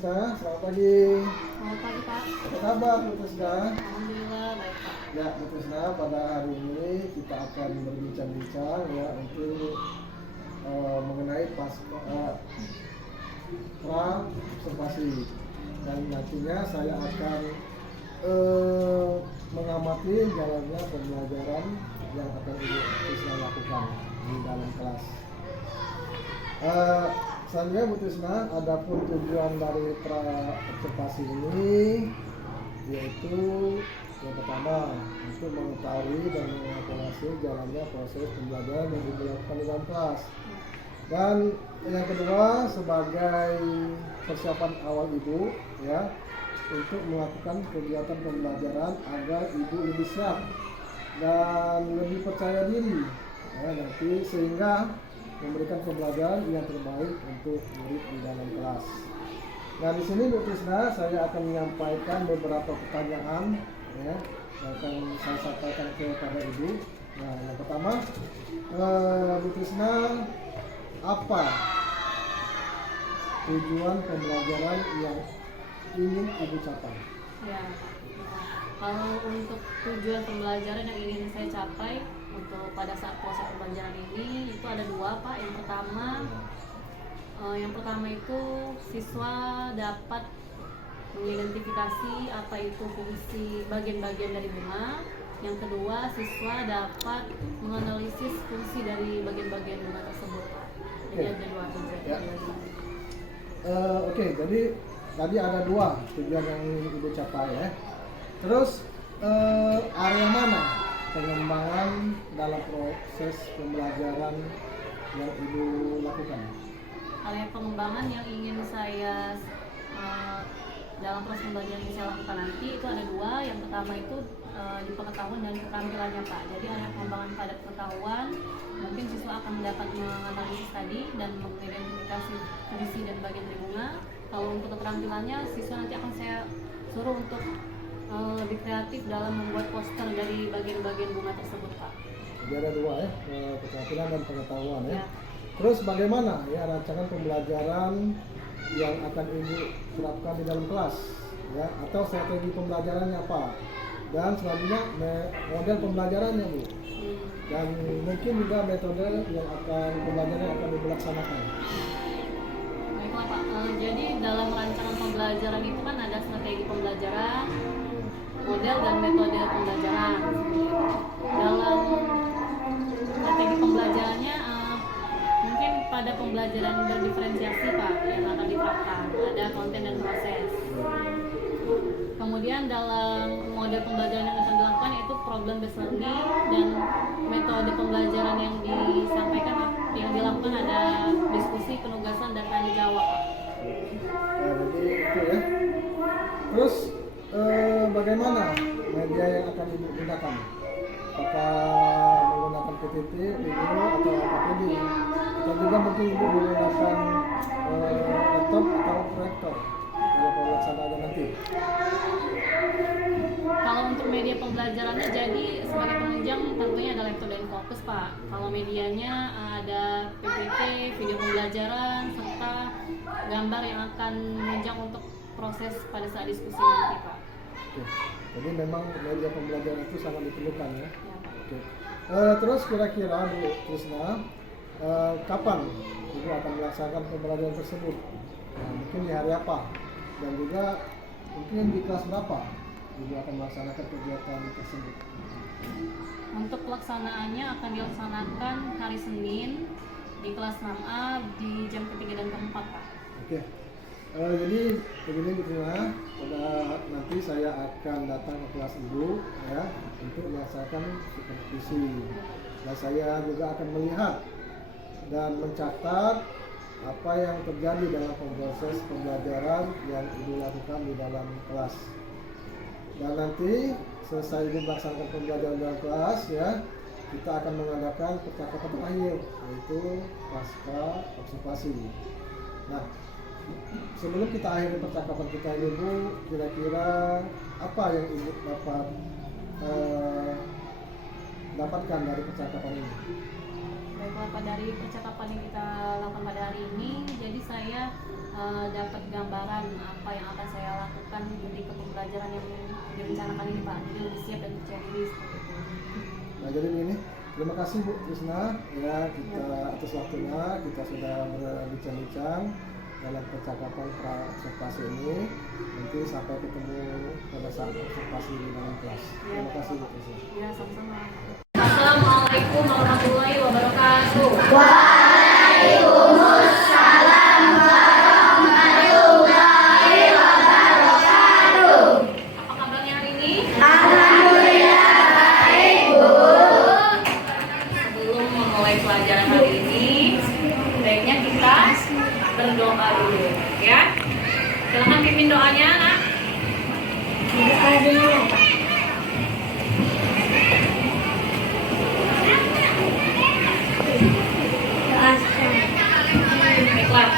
Tusna, selamat pagi. Selamat pagi Pak. Apa kabar Bu Tusna? Alhamdulillah baik Pak. Ya Bu Tusna, pada hari ini kita akan berbincang-bincang ya untuk mengenai pra observasi, dan nantinya saya akan mengamati jalannya pembelajaran yang akan Ibu Tusna lakukan di dalam kelas. Selanjutnya Bu Tusna, adapun tujuan dari pra observasi ini yaitu yang pertama untuk mengetahui dan mengevaluasi jalannya proses pembelajaran yang dilakukan di dalam kelas, dan yang kedua sebagai persiapan awal Ibu ya untuk melakukan kegiatan pembelajaran agar Ibu lebih siap dan lebih percaya diri ya, nanti sehingga memberikan pembelajaran yang terbaik untuk murid di dalam kelas. Nah, di sini Bu Tusna, saya akan menyampaikan beberapa pertanyaan ya, yang akan saya sampaikan kepada Ibu. Nah, yang pertama, Bu Tusna, apa tujuan pembelajaran yang ingin Ibu capai? Ya. Kalau untuk tujuan pembelajaran yang ingin saya capai untuk pada saat proses pembelajaran ini itu ada dua Pak. Yang pertama itu siswa dapat mengidentifikasi apa itu fungsi bagian-bagian dari bunga. Yang kedua, siswa dapat menganalisis fungsi dari bagian-bagian bunga tersebut. Jadi ada dua tujuan. Ya. Oke, jadi tadi ada dua tujuan yang ingin Ibu capai ya. Terus area mana pengembangan dalam proses pembelajaran yang Ibu lakukan? Area pengembangan yang ingin saya dalam proses pembelajaran yang saya lakukan nanti itu ada dua. Yang pertama itu di pengetahuan dan keterampilannya Pak. Jadi area pengembangan pada pengetahuan mungkin siswa akan dapat menganalisis tadi dan mengidentifikasi fungsi dan bagian dari bunga. Kalau untuk keterampilannya siswa nanti akan saya suruh untuk lebih kreatif dalam membuat poster dari bagian-bagian bunga tersebut Pak. Jadi ada dua ya, keterampilan dan pengetahuan ya. Ya. Terus bagaimana ya rancangan pembelajaran yang akan Ibu terapkan di dalam kelas ya, atau strategi pembelajarannya apa, dan selanjutnya model pembelajarannya Bu, dan mungkin juga metode yang akan pembelajaran yang akan Ibu laksanakan. Baiklah Pak, jadi dalam rancangan pembelajaran itu kan ada strategi pembelajaran, model dan metode pembelajaran. Dalam strategi pembelajarannya mungkin pada pembelajaran berdiferensiasi Pak yang akan diterapkan, ada konten dan proses. Kemudian dalam model pembelajaran yang akan dilakukan yaitu problem based learning, dan metode pembelajaran yang disampaikan yang dilakukan ada diskusi, penugasan, dan tanya jawab Pak. Nah, jadi itu ya. Terus bagaimana media yang akan Ibu gunakan? Apakah menggunakan PPT, video, atau APD? Atau juga mungkin Ibu menggunakan laptop atau proyektor dalam pelaksanaannya nanti? Kalau untuk media pembelajarannya, jadi sebagai penunjang tentunya ada laptop dan fokus Pak. Kalau medianya ada PPT, video pembelajaran, serta gambar yang akan menunjang untuk proses pada saat diskusi nanti Pak. Oke. Jadi memang media pembelajaran itu sangat diperlukan ya. Ya, Pak. Oke. Terus kira-kira Bu Tusna, kapan Ibu akan melaksanakan pembelajaran tersebut? Nah, mungkin di hari apa? Dan juga mungkin di kelas berapa Ibu akan melaksanakan kegiatan tersebut? Untuk pelaksanaannya akan dilaksanakan hari Senin di kelas 6A di jam ketiga dan keempat Pak. Oke. Jadi begini Bu Tusna, pada nanti saya akan datang ke kelas Ibu ya untuk melaksanakan supervisi. Dan saya juga akan melihat dan mencatat apa yang terjadi dalam proses pembelajaran yang Ibu lakukan di dalam kelas. Dan nanti selesai Ibu melaksanakan pembelajaran dalam kelas ya, kita akan mengadakan percakapan terakhir, yaitu pasca observasi. Nah, sebelum kita akhiri percakapan kita ini Bu, kira-kira apa yang Ibu dapatkan dari percakapan ini? Baiklah, Pak, dari percakapan yang kita lakukan pada hari ini, jadi saya dapat gambaran apa yang akan saya lakukan di pembelajaran yang direncanakan ini, Pak. Jadi lebih siap dan percaya diri seperti itu. Nah, jadi ini terima kasih Bu Trisna ya, kita atas waktunya kita sudah berbincang-bincang dalam percakapan pra observasi ini. Nanti sampai ketemu pada saat observasi di dalam kelas. Terima kasih Bu Trisna. Ya, sama-sama. Assalamualaikum warahmatullahi wabarakatuh. Apa kabarnya hari ini? Sebelum memulai pelajaran hari ini, baiknya kita berdoa dulu, ya. Silakan pimpin doanya, Nak. Baiklah,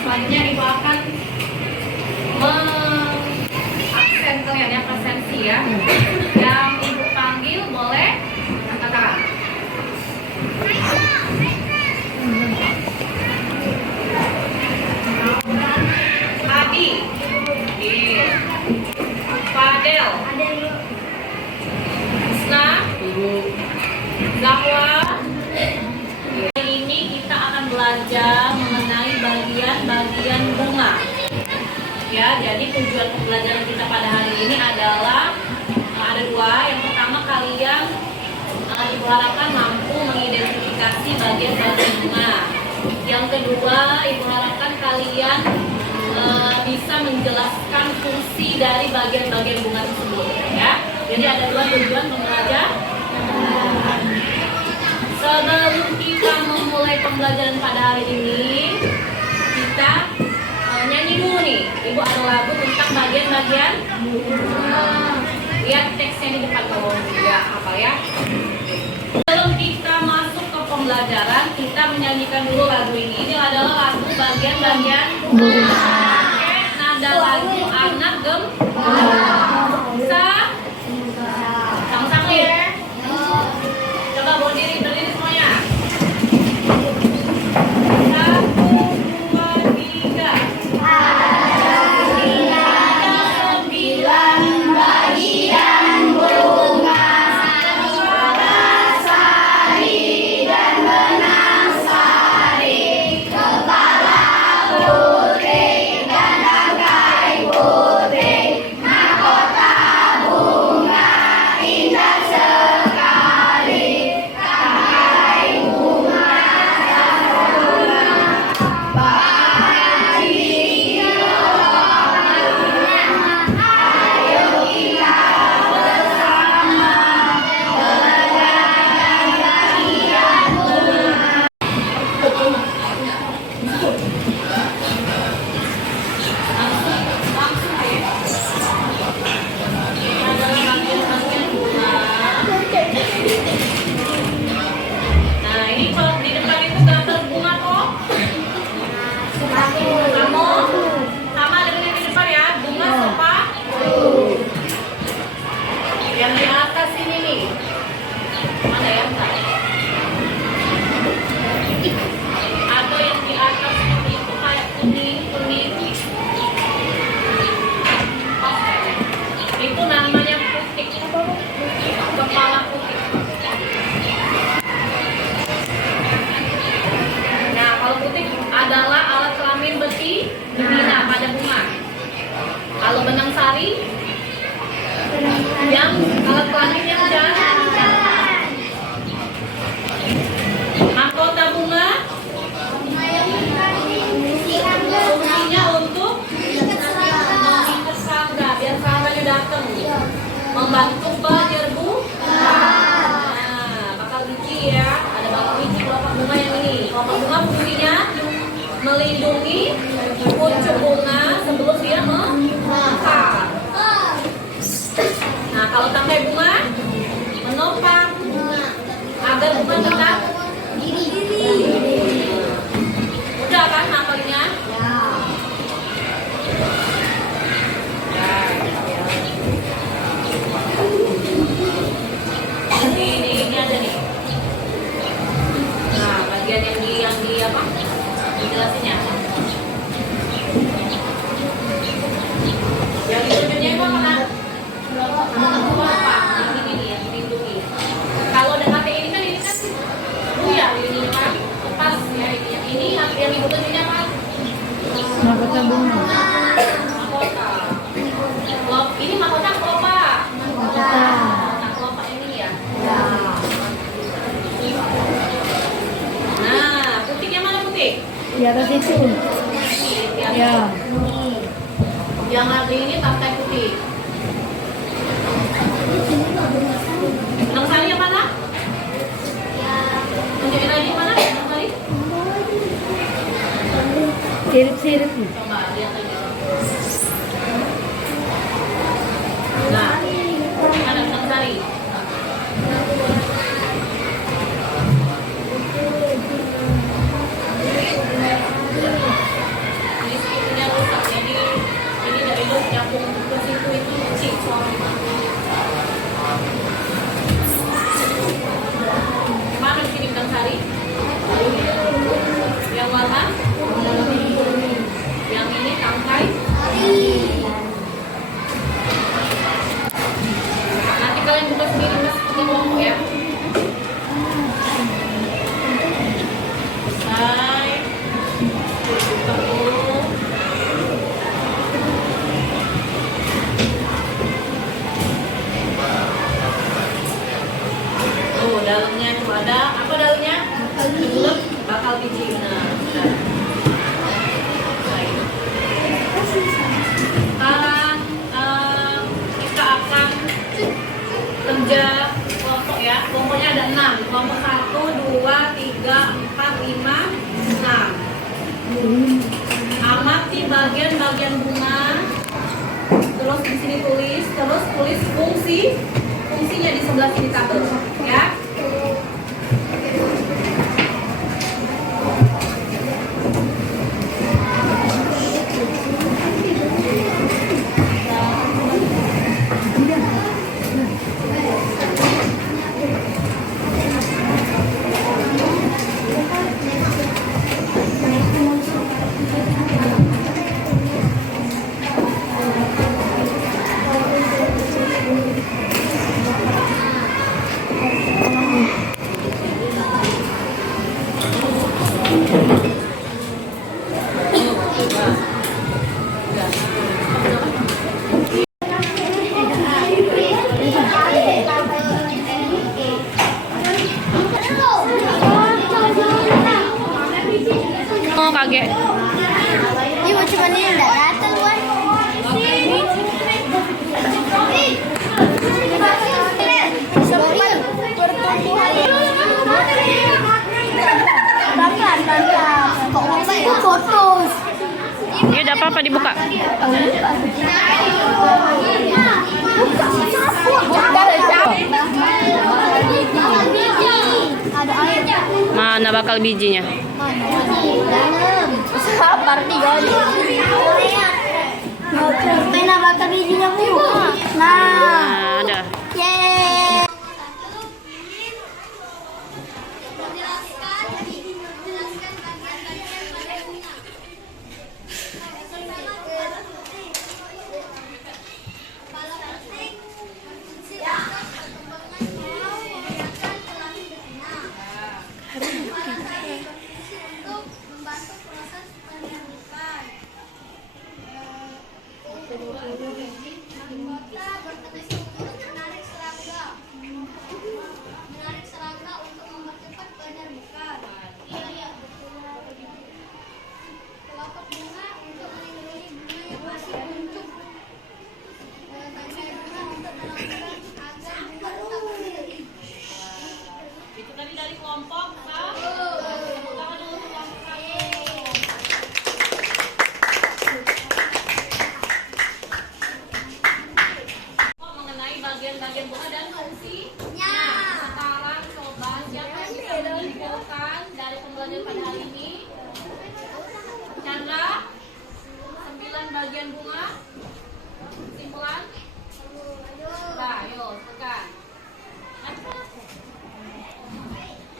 selanjutnya Ibu akan mengaksen kalian ya, presensi ya. Yang Ibu panggil boleh angkat tangan. Adi, Fadel, Isna, Zahwa. Hari ini kita akan belajar mengenai bagian-bagian bunga. Ya, jadi tujuan pembelajaran kita pada hari ini adalah ada dua. Yang pertama, kalian diharapkan mampu mengidentifikasi bagian-bagian bunga. Yang kedua, Ibu harapkan kalian bisa menjelaskan fungsi dari bagian-bagian bunga tersebut. Ya, jadi ada dua tujuan pembelajaran. Sebelum kita memulai pembelajaran pada hari ini, kita nyanyi dulu nih. Ibu ada lagu tentang bagian-bagian. Lihat teksnya di depan kamu ya, apa ya? Sebelum kita masuk ke pembelajaran, kita menyanyikan dulu lagu ini. Ini adalah lagu bagian-bagian bunga. Oke, nada lagu anak gembira. Sama-sama ya. Coba berdiri semuanya. 1, 2, 3. Kalau benang sari, yang alat kelamin yang jalan. Mahkota bunga, fungsinya untuk mengikat serangga, biar serangga datang, membantu penyerbu. Nah, bakal biji ya, ada bakal biji kelopak bunga yang ini. Kelopak bunga fungsinya melindungi pucuk bunga sebelum dia mekar. Nah, kalau tangkai bunga menopang agar bunga tetap diri. Udah kan hafalinnya? Ini ada nih. jelasin ya. Yang ditunjuknya itu mana? Ini nih yang dilindungi. Kalau udah pakai ini kan ya ini kan lepas ya ini. Yang ini yang ditunjuknya apa? Mahkota bunga. Mahkota. Ini mahkota kelopak. Mahkota kelopak ini ya. Nah, putihnya mana putih? Di atas itu. Ya. Yang hari ini partai putih. Bang Sari yang mana? Tunjukin lagi mana? Bang Sari? Sirip-sirip nih. Coba lihat lagi. Nah, mana Bang Sari? Ini segitunya rusak. Jadi ini dari lu nyambung ke situ itu kecil soalnya. Mana di sini Bang Sari? Yang warna? Yang ini tangkai? Nanti kalian buka sendiri mas pakai kelompok ya. Selesai. Buka dulu. Tuh dalamnya tuh ada apa dalamnya? Bulat bakal biji. Nah, sudah. Sekarang kita akan kerja kelompok ya. Kelompoknya ada 6. Kelompok 1, 2, 3, 4, 5, 6. Amati bagian-bagian bunga. Terus di sini tulis fungsinya di sebelah sini tabel ya. Oh kaget. Ini mau cuman ini enggak datang, Wan. Sebelum pertumbuhan pelan-pelan. Kok itu fokus? Ini ada apa-apa dibuka? Ada air. Mana bakal bijinya? Dalam. Sabar nih, guys. Pena bakal bijinya, Bu. Nah. Nah, ada. Yeay. Itu tadi dari kelompok satu. Tangan dulu kelompok satu. Mengenai bagian-bagian bunga dan fungsinya. Sekarang coba siapa yang bisa menyimpulkan dari pembelajaran pada hari ini? Chandra, 9 bagian bunga. Simpulan? Nah, ayo, sebutkan.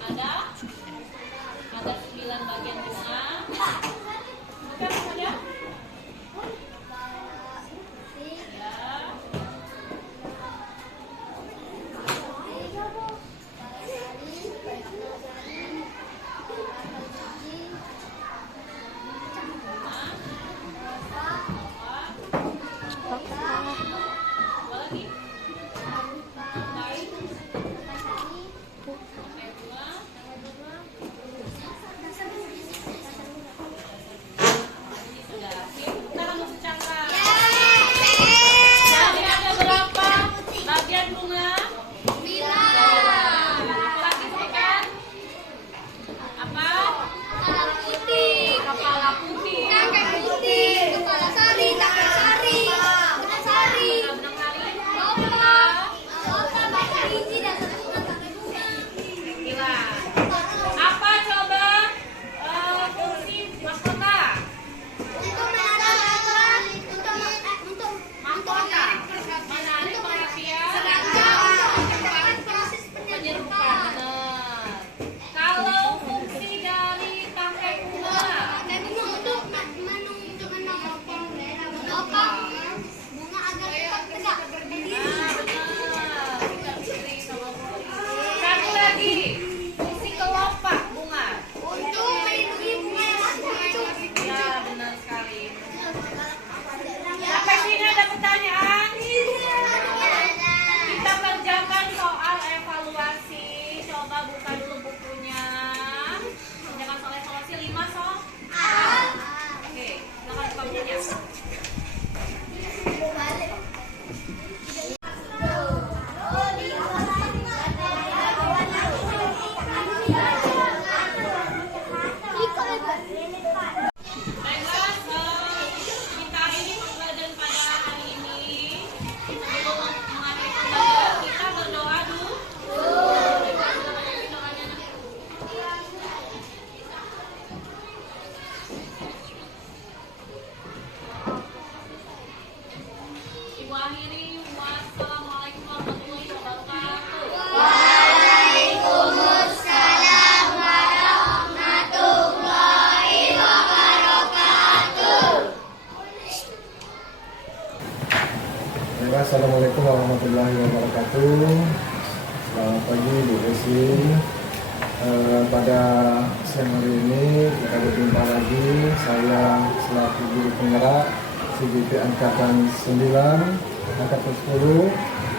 Ada 9 bagian bunga. menyerupai. Benar. Kalau fungsi dari tangkai bunga, bunga agar tetap tegak berdiri. benar. Kita berdiri sama berdiri. Satu lagi, fungsi kelopak bunga. Untuk melindungi bunga yang langsung. Ya, benar sekali. Sampai sini ada pertanyaan? Kita kerjakan soal evaluasi. Coba buka dulu bukunya. Kerjakan soal evaluasi 5 soal. Oke, silakan buka bukunya. Baiklah, kita ini pembelajaran pada hari ini. Sebelum mengakhiri pembelajaran kita berdoa dulu. Ibu akhiri, wassalamualaikum warahmatullahi wabarakatuh. Ya, Assalamualaikum warahmatullahi wabarakatuh. Selamat pagi Bu Desi. Pada siang hari ini kita berjumpa lagi. Saya selaku guru penggerak CGP Angkatan 9, Angkatan 10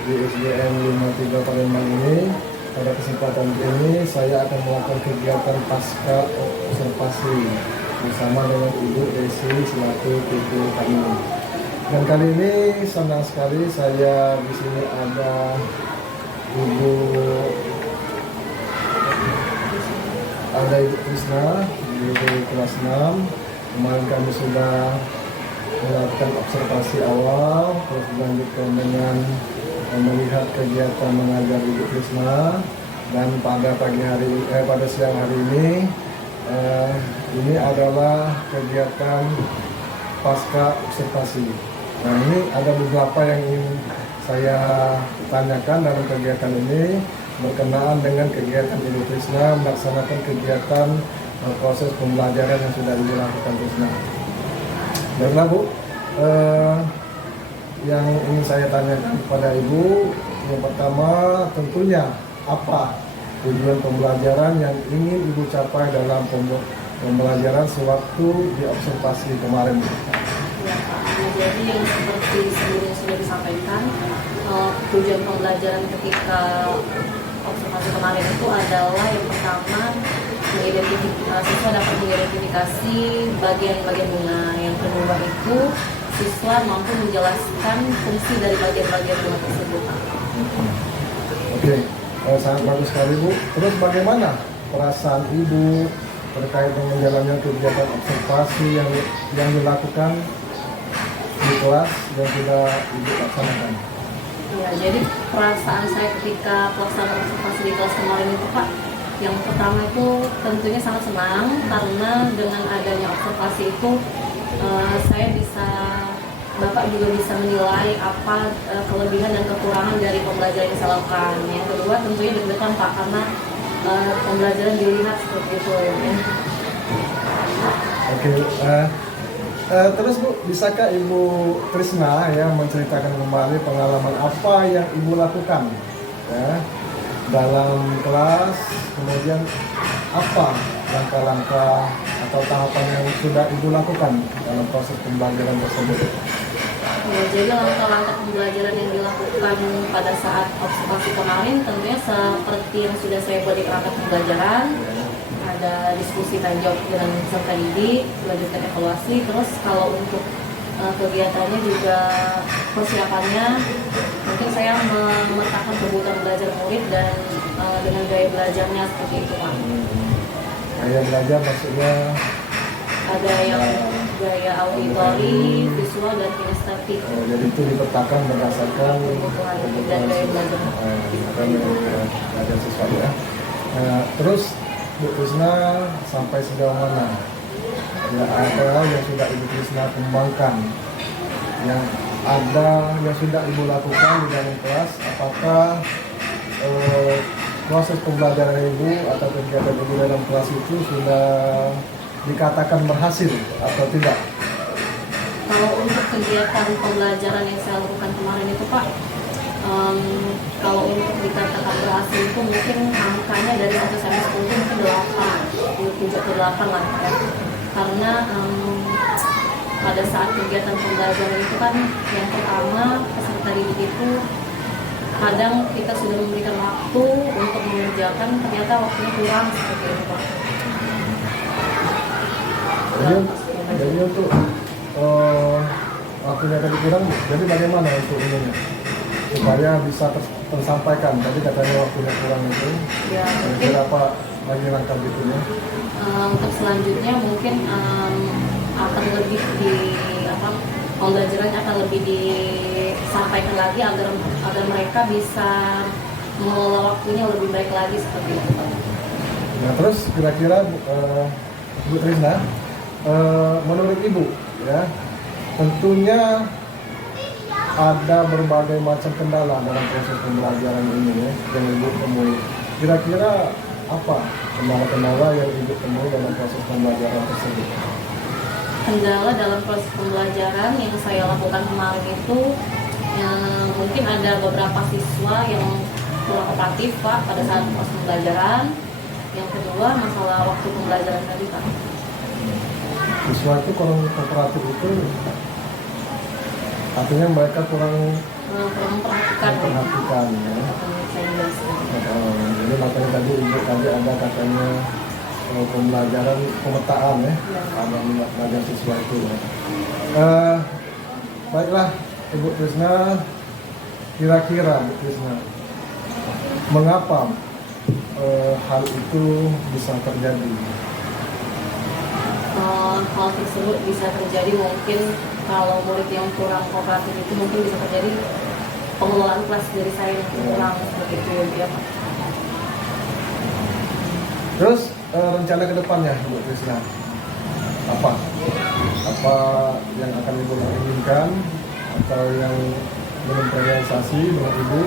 di SDN 53 Palembang ini. Pada kesempatan ini saya akan melakukan kegiatan pasca observasi bersama dengan Ibu Desi selaku PT kami. Dan kali ini senang sekali saya di sini ada Ibu Krisna di kelas 6. Kemarin kami sudah melakukan observasi awal, terus dilanjutkan dengan melihat kegiatan mengajar Ibu Krisna, dan pada pada siang hari ini adalah kegiatan pasca observasi. Nah, ini ada beberapa yang ingin saya tanyakan dalam kegiatan ini berkenaan dengan kegiatan Ibu Krisna melaksanakan kegiatan proses pembelajaran yang sudah dilakukan Krisna. Baiklah Bu, yang ingin saya tanyakan kepada Ibu, yang pertama tentunya apa tujuan pembelajaran yang ingin Ibu capai dalam pembelajaran sewaktu di observasi kemarin? Ya, Pak. Nah, jadi yang seperti sebelumnya sudah disampaikan, tujuan pembelajaran ketika observasi kemarin itu adalah yang pertama siswa dapat mengidentifikasi bagian-bagian bunga. Yang kedua itu siswa mampu menjelaskan fungsi dari bagian-bagian bunga tersebut. Oke, sangat bagus sekali Bu. Terus bagaimana perasaan Ibu terkait dengan menjalankan kegiatan observasi yang dilakukan di kelas dan sudah Ibu laksanakan? Ya, jadi perasaan saya ketika pelaksanaan observasi di kelas kemarin itu Pak, yang pertama itu tentunya sangat senang karena dengan adanya observasi itu Bapak juga bisa menilai apa kelebihan dan kekurangan dari pembelajaran yang saya lakukan. Yang kedua tentunya deg-degan Pak, karena pembelajaran dilihat seperti itu ya. Oke, terus Bu, bisakah Ibu Krisna ya menceritakan kembali pengalaman apa yang Ibu lakukan ya dalam kelas, kemudian apa langkah-langkah atau tahapan yang sudah Ibu lakukan dalam proses pembelajaran tersebut? Ya, jadi langkah-langkah pembelajaran yang dilakukan pada saat observasi kemarin tentunya seperti yang sudah saya buat di kerangka pembelajaran. Ada diskusi tanya jawab dengan peserta didik, dilanjutkan evaluasi. Terus kalau untuk kegiatannya juga persiapannya, mungkin saya memetakan kebutuhan belajar murid dan dengan gaya belajarnya seperti itu Pak. Gaya belajar maksudnya Ada yang gaya auditori, visual dan kinestetik. jadi itu dipetakan berdasarkan Kebutuhan dan gaya belajar. belajar siswa ya. Terus Bu Krisna sampai sejauh mana? Ya, ada yang sudah Ibu Krisna kembangkan, yang ada yang sudah Ibu lakukan di dalam kelas. Apakah proses pembelajaran Ibu atau kegiatan Ibu dalam kelas itu sudah dikatakan berhasil atau tidak? Kalau untuk kegiatan pembelajaran yang saya lakukan kemarin itu Pak, kalau untuk dikatakan berhasil itu mungkin angkanya dari 1 sampai 10 itu mungkin 8, 7 atau 8 lah ya. Karena pada saat kegiatan pembelajaran itu kan yang pertama peserta didik itu kadang kita sudah memberikan waktu untuk mengerjakan, ternyata waktunya kurang seperti itu Pak. Jadi untuk waktunya tadi kurang, jadi bagaimana untuk ini supaya bisa tersampaikan? Tadi katanya waktunya kurang itu, Ya, mungkin kira apa lagi langkah berikutnya? untuk selanjutnya mungkin akan lebih pembelajarannya akan lebih disampaikan lagi agar mereka bisa mengelola waktunya lebih baik lagi seperti itu Pak. Nah terus kira-kira Bu Trisna, menurut Ibu ya, tentunya ada berbagai macam kendala dalam proses pembelajaran ini ya, yang Ibu temui. Kira-kira apa kendala-kendala yang Ibu temui dalam proses pembelajaran tersebut? Kendala dalam proses pembelajaran yang saya lakukan kemarin itu mungkin ada beberapa siswa yang kurang kooperatif Pak pada saat proses pembelajaran. Yang kedua masalah waktu pembelajaran tadi Pak. Siswa itu kurang kooperatif itu artinya mereka kurang memperhatikan ya. Saya jelaskan. Jadi makanya tadi Ibu tadi ada katanya pembelajaran pemetaan ya, ada belajar siswa itu ya. Baiklah Ibu Trisna, kira-kira Bu Trisna, mengapa hal itu bisa terjadi? Hal tersebut bisa terjadi mungkin kalau murid yang kurang kooperatif itu mungkin bisa terjadi pengelolaan kelas dari saya yang kurang seperti itu ya Pak. Terus rencana ke depannya Bu Trisna apa? Apa yang akan Ibu inginkan atau yang belum terrealisasi dengan Ibu?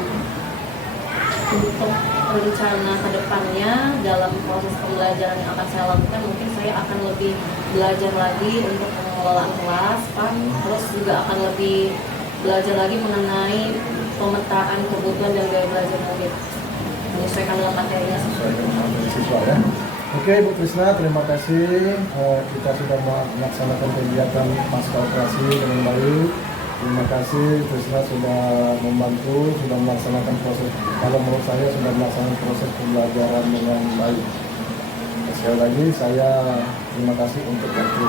Untuk rencana kedepannya dalam proses pembelajaran yang akan saya lakukan mungkin saya akan lebih belajar lagi untuk pengelolaan kelas Pak. Terus juga akan lebih belajar lagi mengenai pemetaan kebutuhan dan gaya belajar murid, menyesuaikan dengan materinya Sesuai dengan materi siswa ya. Oke Bu Trisna, terima kasih. Kita sudah melaksanakan kegiatan pasca operasi dengan baik. Terima kasih Trisna sudah membantu, sudah melaksanakan proses. Kalau menurut saya sudah melaksanakan proses pembelajaran dengan baik. Sekali lagi saya terima kasih untuk waktu.